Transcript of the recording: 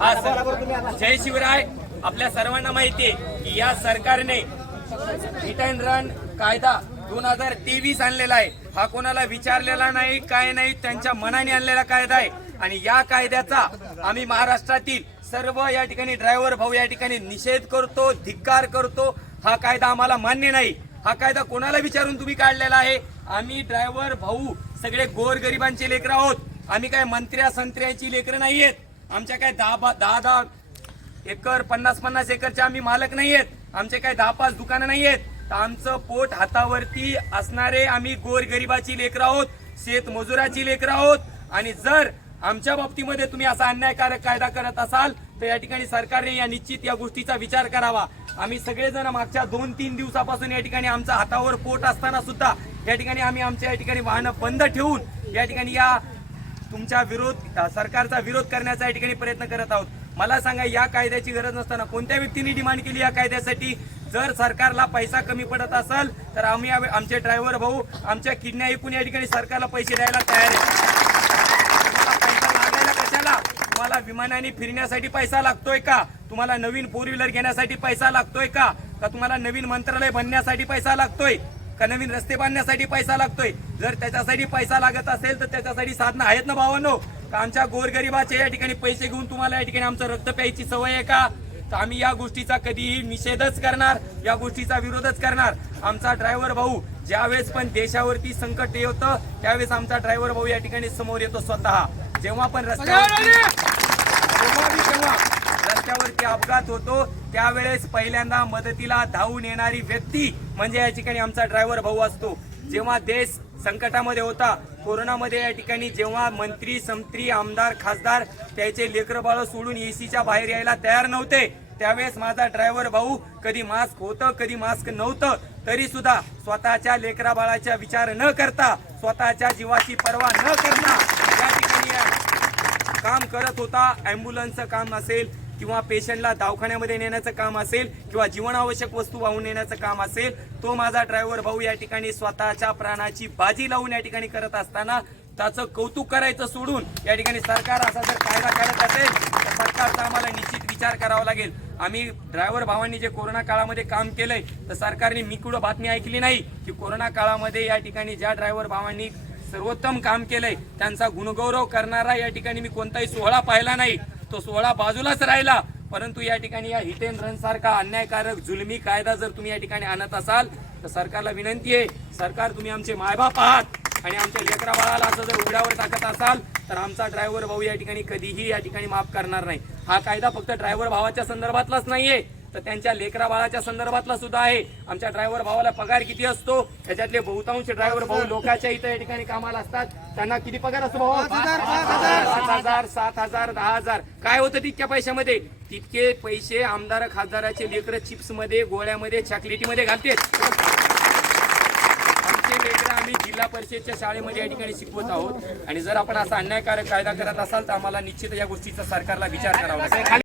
हा सर. जय शिवराय. आपल्या सर्वांना माहिती आहे की या सरकारने हिट अँड रन कायदा दोन हजार तेवीस आणलेला आहे. हा कोणाला विचारलेला नाही काय नाही त्यांच्या मनाने आणलेला कायदा आहे. आणि या कायद्याचा आम्ही महाराष्ट्रातील सर्व या ठिकाणी ड्रायव्हर भाऊ या ठिकाणी निषेध करतो धिक्कार करतो. हा कायदा आम्हाला मान्य नाही. हा कायदा कोणाला विचारून तुम्ही काढलेला आहे? आम्ही ड्रायव्हर भाऊ सगळे गोरगरिबांचे लेकर आहोत. आम्ही काय मंत्र्या संत्र्याची लेकरं नाही आहेत आमच्या काय दहा बा- दहा दहा एकर पन्नास पन्नास एकरचे आम्ही मालक नाही आहेत आमचे काय दहा पाच दुकानं नाही आहेत तर आमचं पोट हातावरती असणारे आम्ही गोरगरिबाची लेकर आहोत शेत मजुराची लेकर आहोत. आणि जर आमच्या बाबतीमध्ये तुम्ही असा अन्यायकारक कायदा करत असाल तर या ठिकाणी सरकारने या निश्चित या गोष्टीचा विचार करावा. आम्ही सगळेजण मागच्या दोन तीन दिवसापासून या ठिकाणी आमचा हातावर पोट असताना सुद्धा या ठिकाणी आम्ही आमच्या या ठिकाणी वाहनं बंद ठेवून या ठिकाणी या तुमच्या विरोध सरकारचा विरोध करण्याचा या ठिकाणी प्रयत्न करत आहोत. मला सांगा या कायद्याची गरज नसताना कोणत्या व्यक्तीने डिमांड केली या कायद्यासाठी? जर सरकारला पैसा कमी पडत असेल तर आम्ही आमचे ड्रायव्हर भाऊ आमच्या किडण्या ऐकून या ठिकाणी सरकारला पैसे द्यायला तयार आहे. तुम्हाला पैसा लागायला कशाला? तुम्हाला विमानाने फिरण्यासाठी पैसा लागतोय का? तुम्हाला नवीन फोर व्हीलर घेण्यासाठी पैसा लागतोय का? का तुम्हाला नवीन मंत्रालय बनण्यासाठी पैसा लागतोय? का नवीन रस्ते बांधण्यासाठी पैसा लागतोय? जर त्याच्यासाठी पैसा लागत असेल तर त्याच्यासाठी साधनं आहेत ना भावानो का आमच्या गोरगरिबाचे या ठिकाणी पैसे घेऊन तुम्हाला या ठिकाणी आमचं रक्त प्यायची सवय आहे का? तर आम्ही या गोष्टीचा कधीही निषेधच करणार या गोष्टीचा विरोधच करणार. आमचा ड्रायव्हर भाऊ ज्यावेळेस पण देशावरती संकट येतं त्यावेळेस आमचा ड्रायव्हर भाऊ या ठिकाणी समोर येतो स्वतः. जेव्हा पण रस्त्यावर रस्त्यावरती अपघात होतो त्यावेळेस पहिल्यांदा मदतीला धावून येणारी व्यक्ती म्हणजे या ठिकाणी आमचा ड्रायव्हर भाऊ असतो. जेव्हा देश संकटामध्ये होता कोरोनामध्ये या ठिकाणी जेव्हा मंत्री संत्री आमदार खासदार त्याचे लेकर बाळ सोडून एसीच्या बाहेर यायला तयार नव्हते त्यावेळेस माझा ड्रायव्हर भाऊ कधी मास्क होतं कधी मास्क नव्हतं तरी सुद्धा स्वतःच्या लेकरा बाळाचा विचार न करता स्वतःच्या जीवाची पर्वा न करता या ठिकाणी काम करत होता. ॲम्ब्युलन्सचं काम असेल किंवा पेशंटला दवाखान्यामध्ये नेण्याचं काम असेल किंवा जीवनावश्यक वस्तू वाहून नेण्याचं काम असेल तो माझा ड्रायव्हर भाऊ या ठिकाणी स्वतःच्या प्राणाची बाजी लावून या ठिकाणी करत असताना त्याचं कौतुक करायचं सोडून या ठिकाणी सरकार असा जर कायदा करत असेल तर सरकारचा आम्हाला निश्चित विचार करावा लागेल. आम्ही ड्रायव्हर भावांनी जे कोरोना काळामध्ये काम केलंय तर सरकारने मी कुठं बातमी ऐकली नाही की कोरोना काळामध्ये या ठिकाणी ज्या ड्रायव्हर भावांनी सर्वोत्तम काम केलंय त्यांचा गुणगौरव करणारा या ठिकाणी मी कोणताही सोहळा पाहिला नाही. तो सोहळा बाजूलाच राहिला. परंतु या ठिकाणी या हितेंद्रांसारखा अन्यायकारक जुलमी कायदा जर तुम्ही या ठिकाणी आणत असाल तर सरकारला विनंती आहे सरकार तुम्ही आमचे मायबाप आहात आणि आमच्या लेकरा बाळाला असं जर उघड्यावर टाकत असाल तर आमचा ड्रायव्हर भाऊ या ठिकाणी कधीही या ठिकाणी माफ करणार नाही. हा कायदा फक्त ड्रायव्हर भावाच्या संदर्भातलाच नाहीये. तर त्यांच्या लेकरा बाळाच्या संदर्भातला सुद्धा आहे. आमच्या ड्रायव्हर भावाला पगार किती असतो? त्याच्यातले बहुतांश ड्रायव्हर भाऊ लोकांच्या इथं या ठिकाणी कामाला असतात. त्यांना किती पगार असतो भाऊ? पाच हजार सात हजार दहा हजार. काय होतं तितक्या पैशामध्ये? तितके पैसे आमदार खासदाराचे लेकर चिप्समध्ये गोळ्यामध्ये चॉकलेटीमध्ये घालते आमचे लेकरं आम्ही जिल्हा परिषदच्या शाळेमध्ये या ठिकाणी शिकवत आहोत. आणि जर आपण असा अन्यायकारक कायदा करत असाल तर आम्हाला निश्चित या गोष्टीचा सरकारला विचार करावा लागेल.